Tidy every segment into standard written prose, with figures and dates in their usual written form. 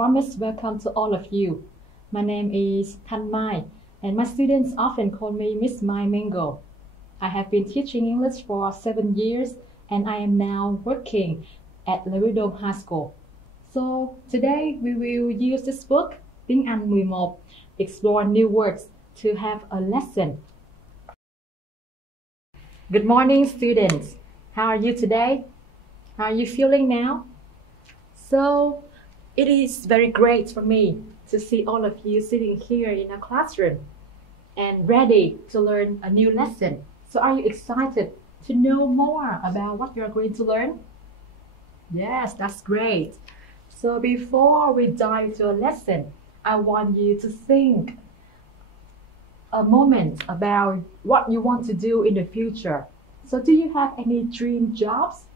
warmest welcome to all of you. My name is Thanh Mai, and my students often call me Miss Mai Mango. I have been teaching English for 7 years, and I am now working at Leeuwarden High School. So today we will use this book, Tiếng Anh 11, explore new words to have a lesson. Good morning, students. How are you today? How are you feeling now? So, it is very great for me to see all of you sitting here in a classroom and ready to learn a new lesson. So, are you excited to know more about what you're going to learn? Yes, that's great. So, before we dive into a lesson, I want you to think a moment about what you want to do in the future. So do you have any dream jobs?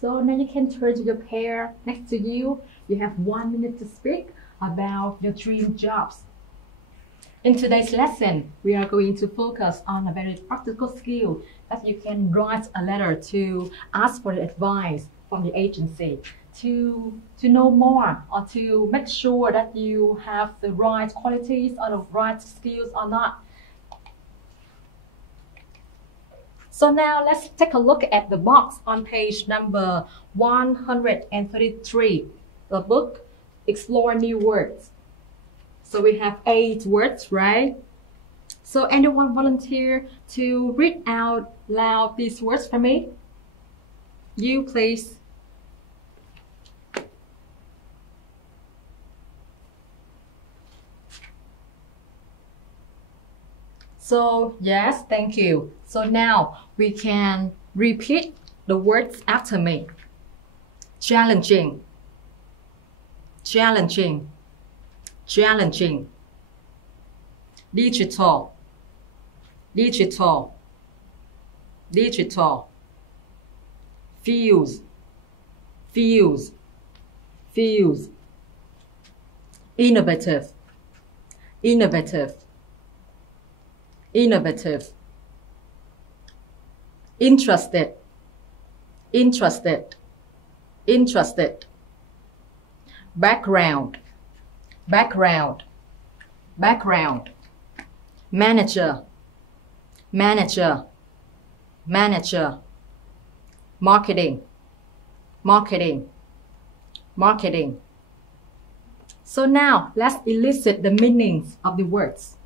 So now you can turn to your pair next to you. You have 1 minute to speak about your dream jobs. In today's lesson, we are going to focus on a very practical skill that you can write a letter to ask for advice from the agency to know more or to make sure that you have the right qualities or the right skills or not. So now let's take a look at the box on page number 133, the book, Explore New Words. So we have 8 words, right? So anyone volunteer to read out loud these words for me? You, please. So yes, thank you. So now we can repeat the words after me. Challenging, challenging, challenging. Digital, digital, digital. Fuse, fuse, fuse. Innovative, innovative, innovative. Interested, interested, interested. Background, background, background. Manager, manager, manager. Marketing, marketing, marketing. So now let's elicit the meanings of the words.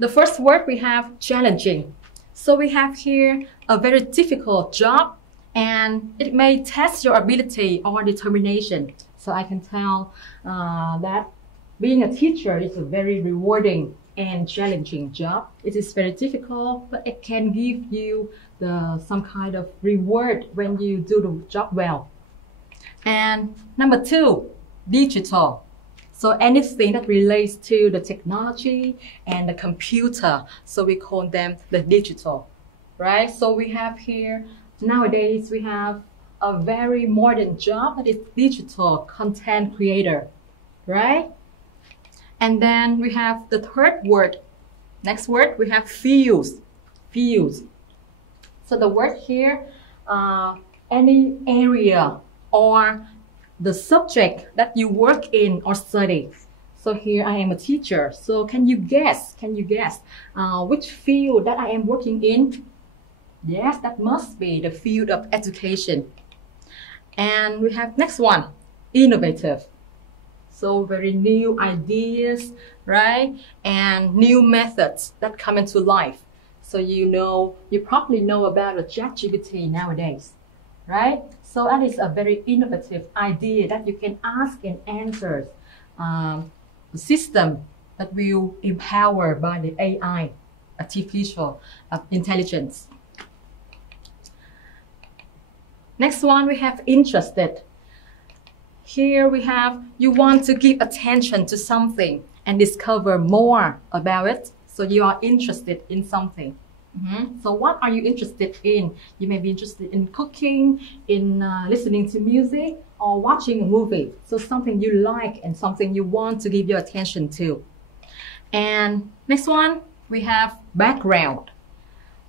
The first word we have challenging. So we have here a very difficult job and it may test your ability or determination. So I can tell that being a teacher is a very rewarding and challenging job. It is very difficult, but it can give you some kind of reward when you do the job well. And number 2, digital. So anything that relates to the technology and the computer, so we call them the digital, right? So we have here, nowadays we have a very modern job that is digital content creator, right? And then we have the third word. Next word, we have fuse, fuse. So the word here, any area or the subject that you work in or study. So here I am a teacher. So can you guess which field that I am working in? Yes, that must be the field of education. And we have next one, innovative. So very new ideas, right? And new methods that come into life. So you probably know about a ChatGPT nowadays, right? So that is a very innovative idea that you can ask and answer a system that will empower by the AI, artificial intelligence. Next one, we have interested. Here we have, you want to give attention to something and discover more about it. So you are interested in something. So what are you interested in? You may be interested in cooking, in listening to music, or watching a movie. So something you like and something you want to give your attention to. And next one, we have background.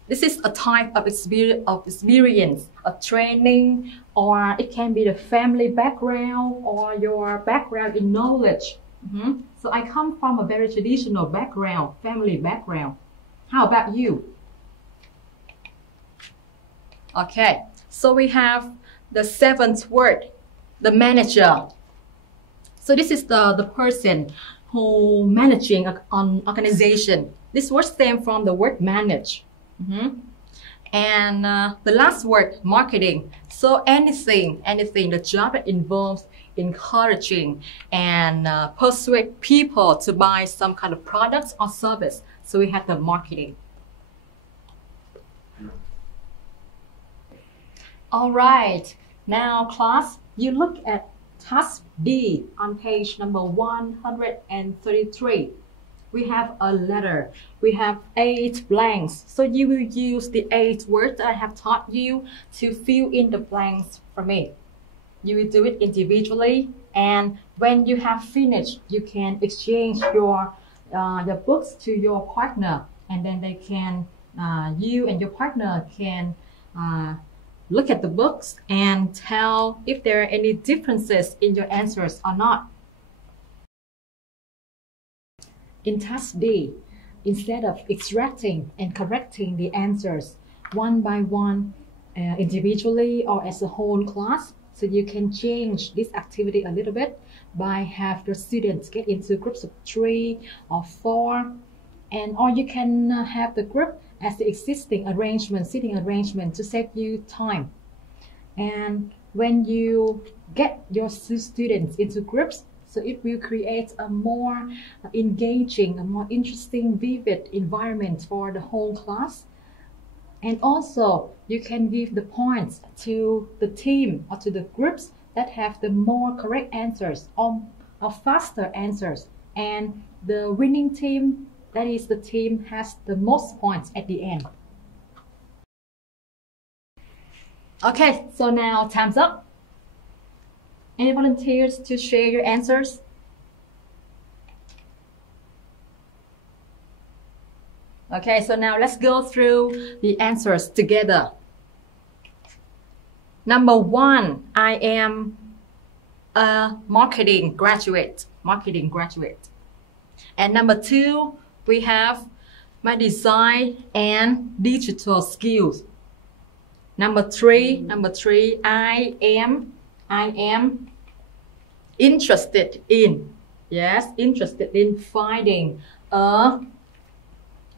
This is a type of experience, a training, or it can be the family background or your background in knowledge. So I come from a very traditional background, family background. How about you? Okay, so we have the seventh word, the manager. So this is the person who managing an organization. This word stems from the word manage. And the last word, marketing. So anything, the job that involves encouraging and persuade people to buy some kind of products or service. So we have the marketing. All right, now class, you look at task D on page number 133. We have a letter. We have 8 blanks. So you will use the 8 words that I have taught you to fill in the blanks for me. You will do it individually, and when you have finished, you can exchange your books to your partner, and then they can, you and your partner can look at the books and tell if there are any differences in your answers or not. In task D, instead of extracting and correcting the answers one by one, individually or as a whole class, so you can change this activity a little bit by have the students get into groups of 3 or 4, and or you can have the group as the existing arrangement, seating arrangement, to save you time. And when you get your students into groups, so it will create a more engaging, a more interesting, vivid environment for the whole class. And also, you can give the points to the team or to the groups that have the more correct answers or faster answers. And the winning team, that is the team, has the most points at the end. Okay, so now time's up. Any volunteers to share your answers? Okay, so now let's go through the answers together. Number 1, I am a marketing graduate. And number 2, we have my design and digital skills. Number 3, I am interested in, interested in finding a,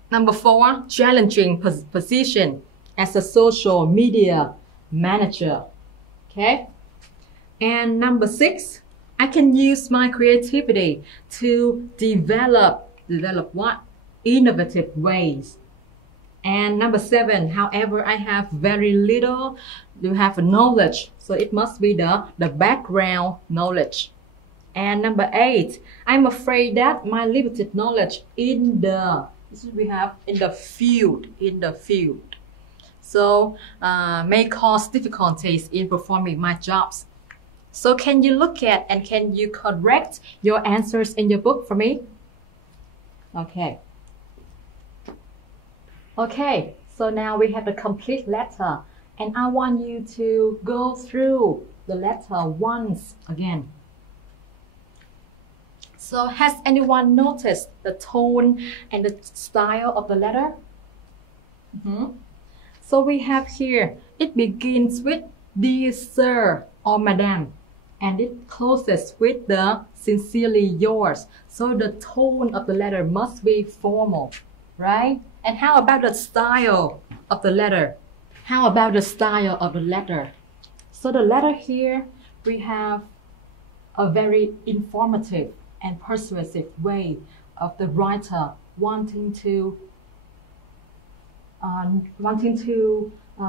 number 4, challenging position as a social media manager. Okay. And number 6, I can use my creativity to develop what? Innovative ways. And number 7, however, I have very little to have knowledge, so it must be the background knowledge. And number 8, I'm afraid that my limited knowledge in the, this we have in the field, so may cause difficulties in performing my jobs. So can you look at and can you correct your answers in your book for me? Okay. Okay, so now we have the complete letter, and I want you to go through the letter once again. So has anyone noticed the tone and the style of the letter? So we have here, it begins with dear sir or madam, and it closes with the sincerely yours. So the tone of the letter must be formal, right? And how about the style of the letter? So the letter here, we have a very informative and persuasive way of the writer wanting to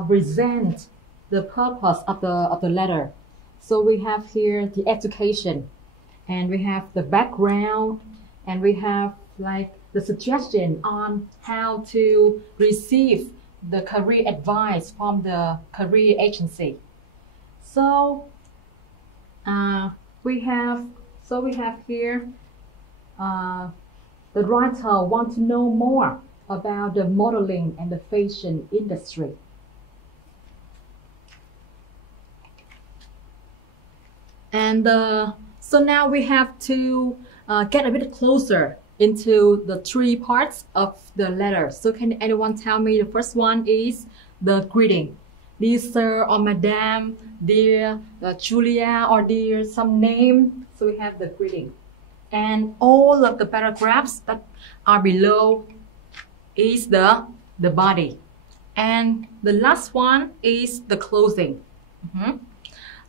present the purpose of the letter. So we have here the education, and we have the background, and we have like the suggestion on how to receive the career advice from the career agency. So we have here the writer want to know more about the modeling and the fashion industry. And so now we have to get a bit closer into the three parts of the letter. So can anyone tell me the first one is the greeting? Dear sir or madam, dear Julia, or dear some name. So we have the greeting. And all of the paragraphs that are below is the body. And the last one is the closing.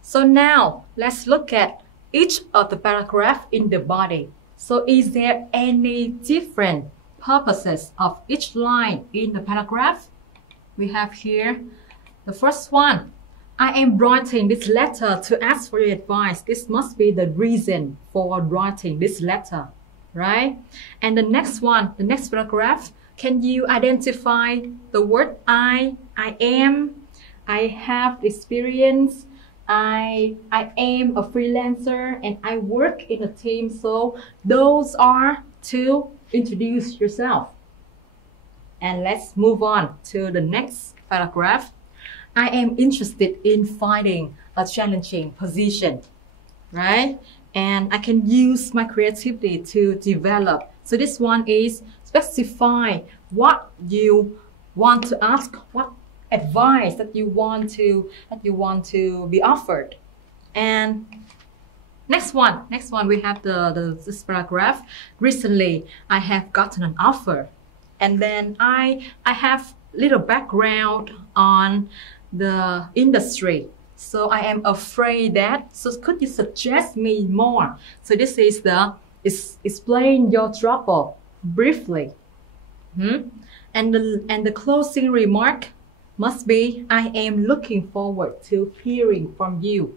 So now let's look at each of the paragraph in the body. So is there any different purposes of each line in the paragraph? We have here the first one. I am writing this letter to ask for your advice. This must be the reason for writing this letter, right? And the next one, the next paragraph, can you identify the word I am, I have experience, I am a freelancer, and I work in a team. So those are to introduce yourself. And let's move on to the next paragraph. I am interested in finding a challenging position, right? And I can use my creativity to develop. So this one is specify what you want to ask, what advice that you want to be offered. And next one we have this paragraph. Recently I have gotten an offer, and then I have little background on the industry, so I am afraid that, so could you suggest me more? So this is the explain your trouble briefly. And the closing remark must be I am looking forward to hearing from you.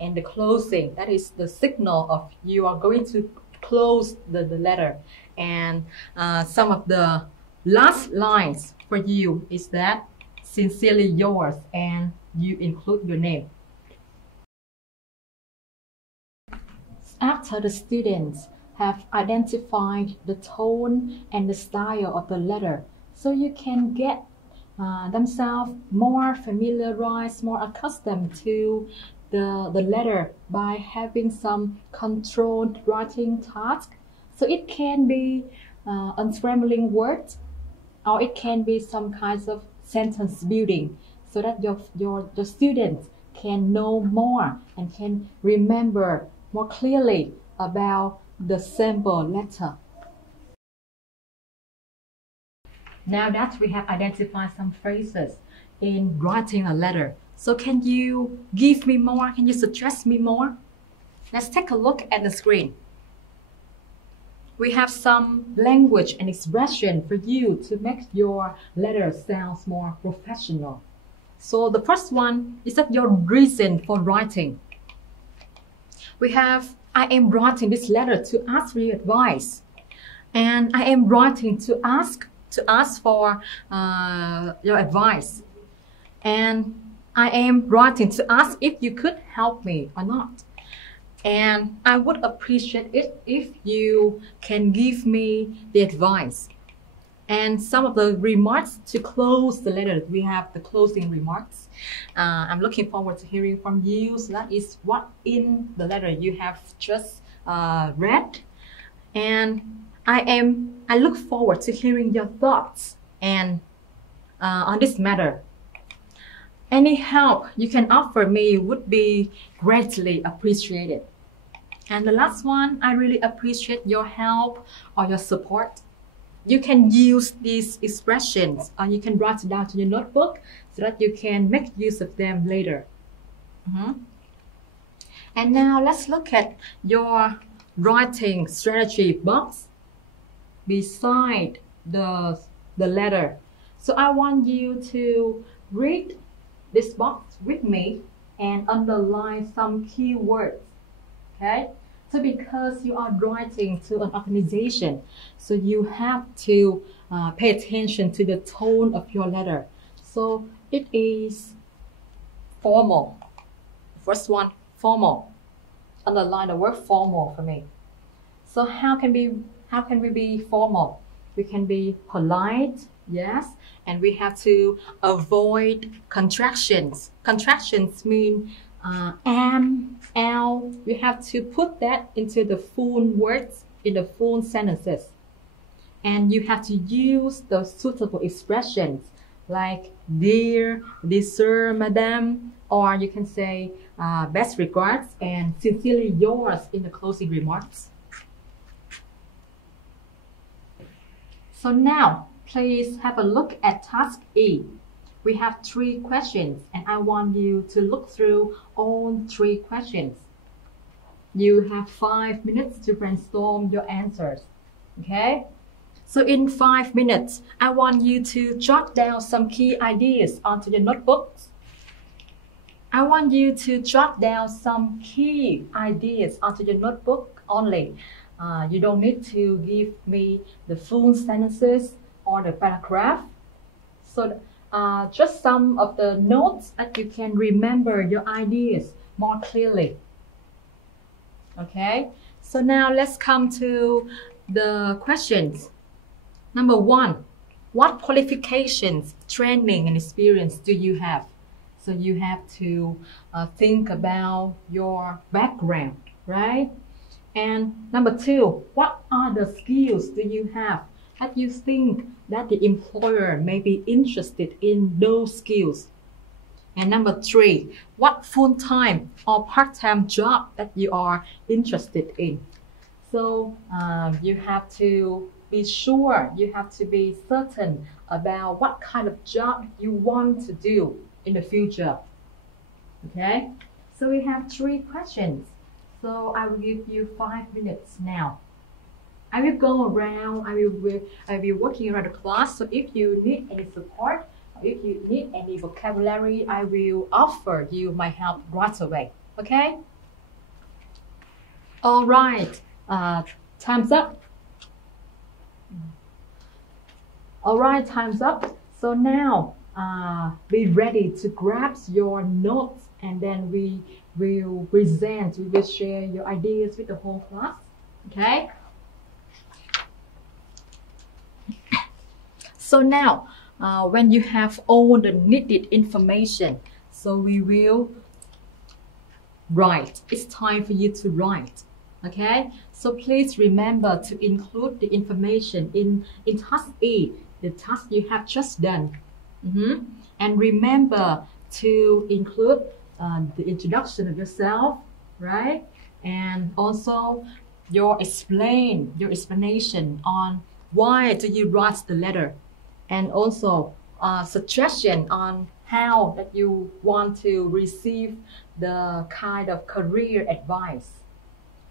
And the closing, that is the signal of you are going to close the letter. And some of the last lines for you is that sincerely yours, and you include your name. After the students have identified the tone and the style of the letter, so you can get themselves more familiarized, more accustomed to the letter by having some controlled writing task. So it can be unscrambling words, or it can be some kinds of sentence building, so that your students can know more and can remember more clearly about the sample letter. Now that we have identified some phrases in writing a letter, so can you give me more? Can you suggest me more? Let's take a look at the screen. We have some language and expression for you to make your letter sound more professional. So the first one is that your reason for writing. We have, I am writing this letter to ask for your advice. And I am writing to ask for your advice. And I am writing to ask if you could help me or not. And I would appreciate it if you can give me the advice. And some of the remarks to close the letter, we have the closing remarks. I'm looking forward to hearing from you. So that is what in the letter you have just read. And I look forward to hearing your thoughts and on this matter. Any help you can offer me would be greatly appreciated. And the last one, I really appreciate your help or your support. You can use these expressions, or you can write it down to your notebook so that you can make use of them later. And now let's look at your writing strategy box beside the letter. So I want you to read this box with me and underline some keywords. Okay, so because you are writing to an organization, so you have to pay attention to the tone of your letter. So it is formal. First one, formal. Underline the word formal for me. So how can we be formal? We can be polite, yes, and we have to avoid contractions. Contractions mean am, al. You have to put that into the full words, in the full sentences. And you have to use the suitable expressions like dear, sir, madam, or you can say best regards and sincerely yours in the closing remarks. So now, please have a look at task E. We have 3 questions and I want you to look through all 3 questions. You have 5 minutes to brainstorm your answers, okay? So in 5 minutes, I want you to jot down some key ideas onto your notebooks. I want you to jot down some key ideas onto your notebook only. You don't need to give me the full sentences or the paragraph. So just some of the notes that you can remember your ideas more clearly. Okay, so now let's come to the questions. Number 1, what qualifications, training, and experience do you have? So you have to think about your background, right? And number 2, what are the skills do you have that you think that the employer may be interested in those skills? And number 3, what full-time or part-time job that you are interested in? So you have to be sure, you have to be certain about what kind of job you want to do in the future. Okay, so we have 3 questions. So I will give you 5 minutes now. I will go around, I will be working around the class. So if you need any support, if you need any vocabulary, I will offer you my help right away. Okay? All right, time's up. All right, time's up. So now be ready to grab your notes and then we will present, we will share your ideas with the whole class. Okay? So now, when you have all the needed information, so we will write. It's time for you to write. Okay? So please remember to include the information in task E, the task you have just done. And remember to include the introduction of yourself, right? And also your explanation on why do you write the letter, and also suggestion on how that you want to receive the kind of career advice.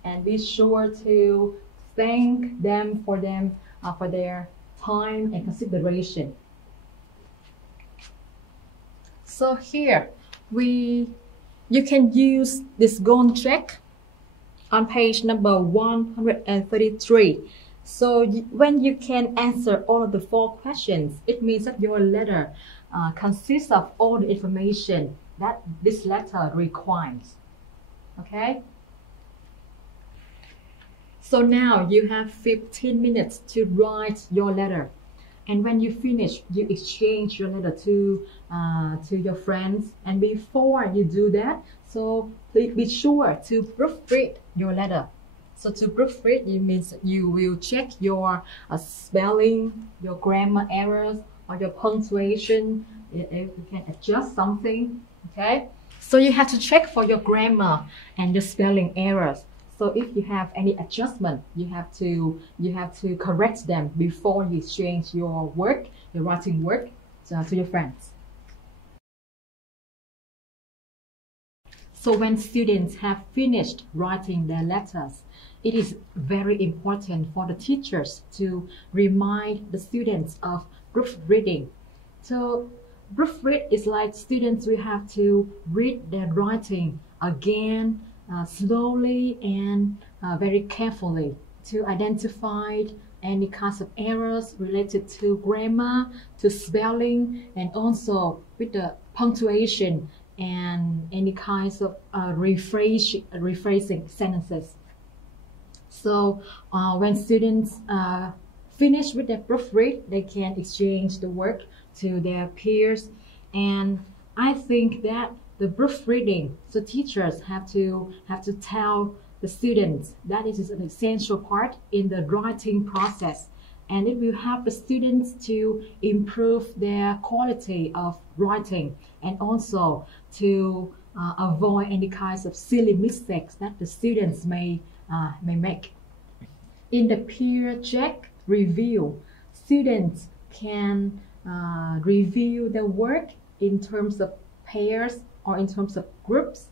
And be sure to thank them for their time and consideration. So here you can use this goal check on page number 133. So when you can answer all of the 4 questions, it means that your letter consists of all the information that this letter requires. Okay? So now you have 15 minutes to write your letter. And when you finish, you exchange your letter to your friends. And before you do that, so please be sure to proofread your letter. So to proofread, it means you will check your spelling, your grammar errors, or your punctuation. If you can adjust something, okay? So you have to check for your grammar and your spelling errors. So if you have any adjustment, you have to correct them before you exchange your work, your writing work, to your friends. So when students have finished writing their letters, it is very important for the teachers to remind the students of proofreading. So proofread is like students will have to read their writing again, slowly and very carefully to identify any kinds of errors related to grammar, to spelling, and also with the punctuation and any kinds of rephrasing sentences. So when students finish with their proofread, they can exchange the work to their peers. And I think that the proofreading, so teachers have to tell the students that it is an essential part in the writing process, and it will help the students to improve their quality of writing, and also to avoid any kinds of silly mistakes that the students may make. In the peer check review, students can review their work in terms of pairs or in terms of groups.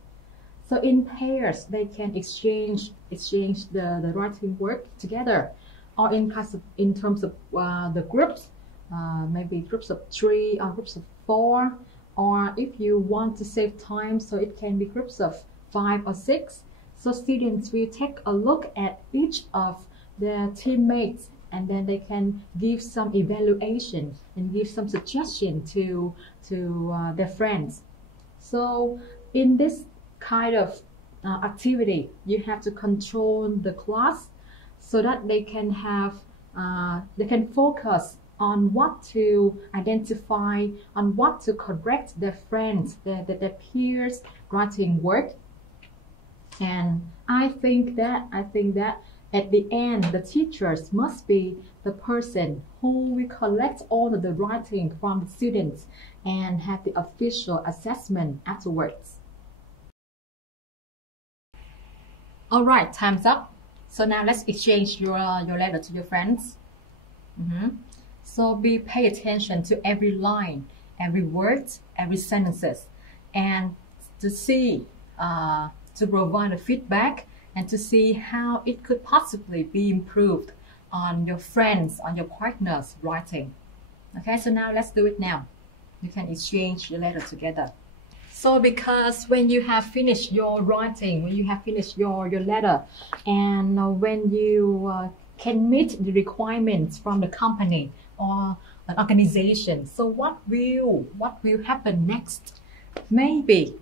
So in pairs, they can exchange the writing work together, or in terms of the groups, maybe groups of 3 or groups of 4, or if you want to save time, so it can be groups of 5 or 6. So students will take a look at each of their teammates, and then they can give some evaluation and give some suggestion to their friends. So in this kind of activity, you have to control the class so that they can focus on what to identify, on what to correct their friends, their peers' writing work. And I think that at the end, the teachers must be the person who will collect all of the writing from the students and have the official assessment afterwards. All right, time's up. So now let's exchange your letter to your friends. So pay attention to every line, every word, every sentences, and to see, to provide a feedback, and to see how it could possibly be improved on your friends, on your partner's writing. Okay, so now let's do it now. You can exchange your letter together. So because when you have finished your writing, when you have finished your letter, and when you can meet the requirements from the company or an organization, so what will happen next? Maybe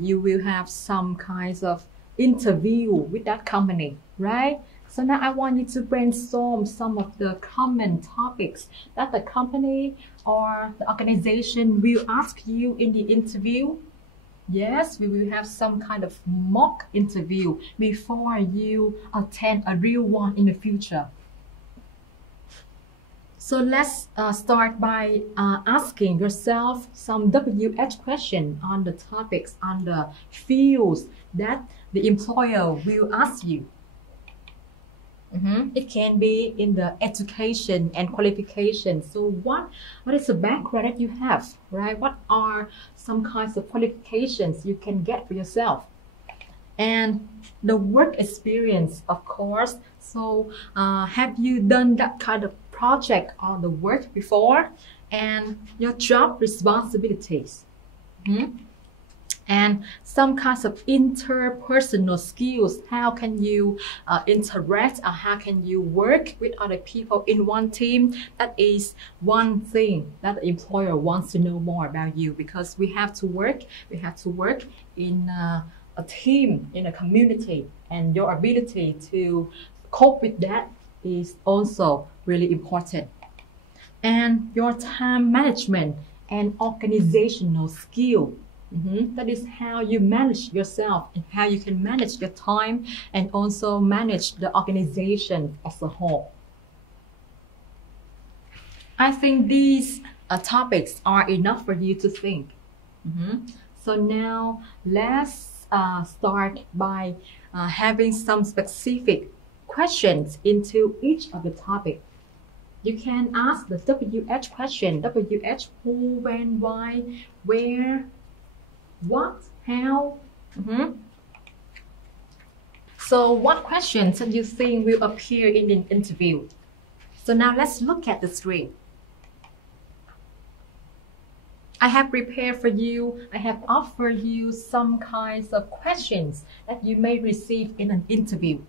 you will have some kinds of interview with that company, right? So now I want you to brainstorm some of the common topics that the company or the organization will ask you in the interview. Yes, we will have some kind of mock interview before you attend a real one in the future. So let's start by asking yourself some WH question on the topics, on the fields that the employer will ask you. It can be in the education and qualifications. So what is the background that you have, right? What are some kinds of qualifications you can get for yourself? And the work experience, of course. So have you done that kind of project on the work before? And your job responsibilities. And some kinds of interpersonal skills. How can you interact, or how can you work with other people in one team? That is one thing that the employer wants to know more about you, because we have to work in a team, in a community, and your ability to cope with that is also really important. And your time management and organizational skill. That is how you manage yourself and how you can manage your time and also manage the organization as a whole. I think these topics are enough for you to think. So now let's start by having some specific questions into each of the topics. You can ask the WH question. WH, who, when, why, where, what, how. So what questions do you think will appear in an interview? So now let's look at the screen. I have prepared for you, I have offered you some kinds of questions that you may receive in an interview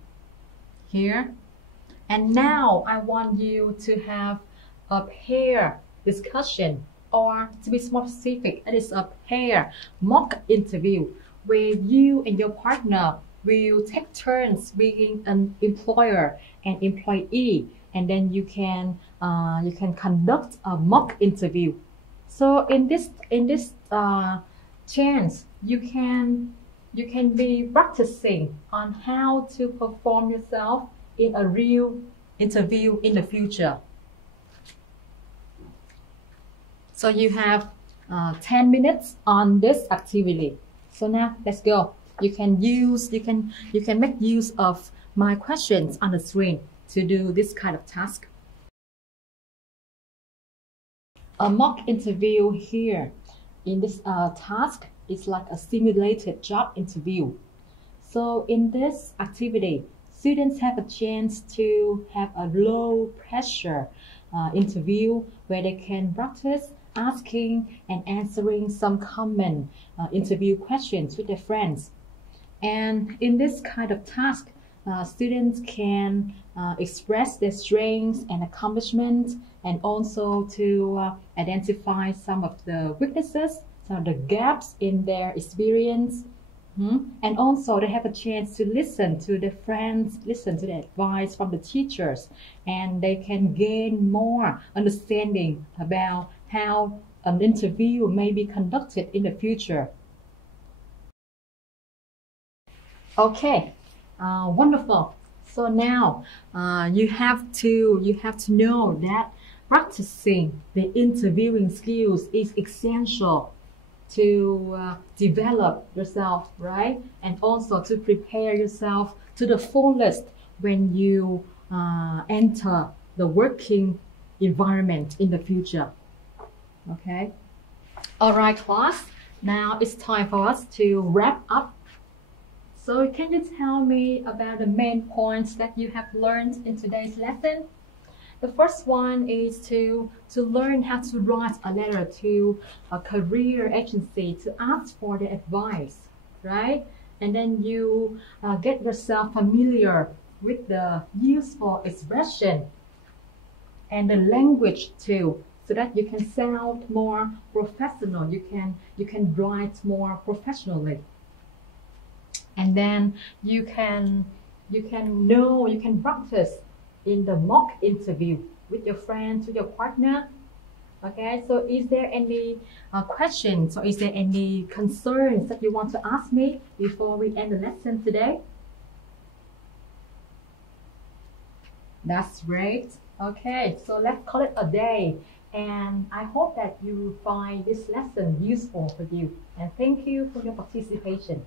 here. And now I want you to have a pair discussion, or to be more specific, it is a pair mock interview where you and your partner will take turns being an employer and employee, and then you can conduct a mock interview. So in this chance, you can be practicing on how to perform yourself in a real interview in the future. So you have 10 minutes on this activity. So now let's go. You can make use of my questions on the screen to do this kind of task. A mock interview here in this task is like a simulated job interview. So in this activity, students have a chance to have a low pressure interview where they can practice asking and answering some common interview questions with their friends. And in this kind of task, students can express their strengths and accomplishments, and also to identify some of the weaknesses, some of the gaps in their experience. And also they have a chance to listen to their friends, listen to the advice from the teachers, and they can gain more understanding about how an interview may be conducted in the future. Okay, wonderful. So now you have to know that practicing the interviewing skills is essential to develop yourself, right? And also to prepare yourself to the fullest when you enter the working environment in the future. Okay. All right, class. Now it's time for us to wrap up. So can you tell me about the main points that you have learned in today's lesson? The first one is to learn how to write a letter to a career agency to ask for the advice, right? And then you get yourself familiar with the useful expression and the language too, so that you can sound more professional. You can write more professionally. And then you can practice in the mock interview with your friends, with your partner. Okay, so is there any questions or is there any concerns that you want to ask me before we end the lesson today? That's great. Okay, so let's call it a day. And I hope that you find this lesson useful for you. And thank you for your participation.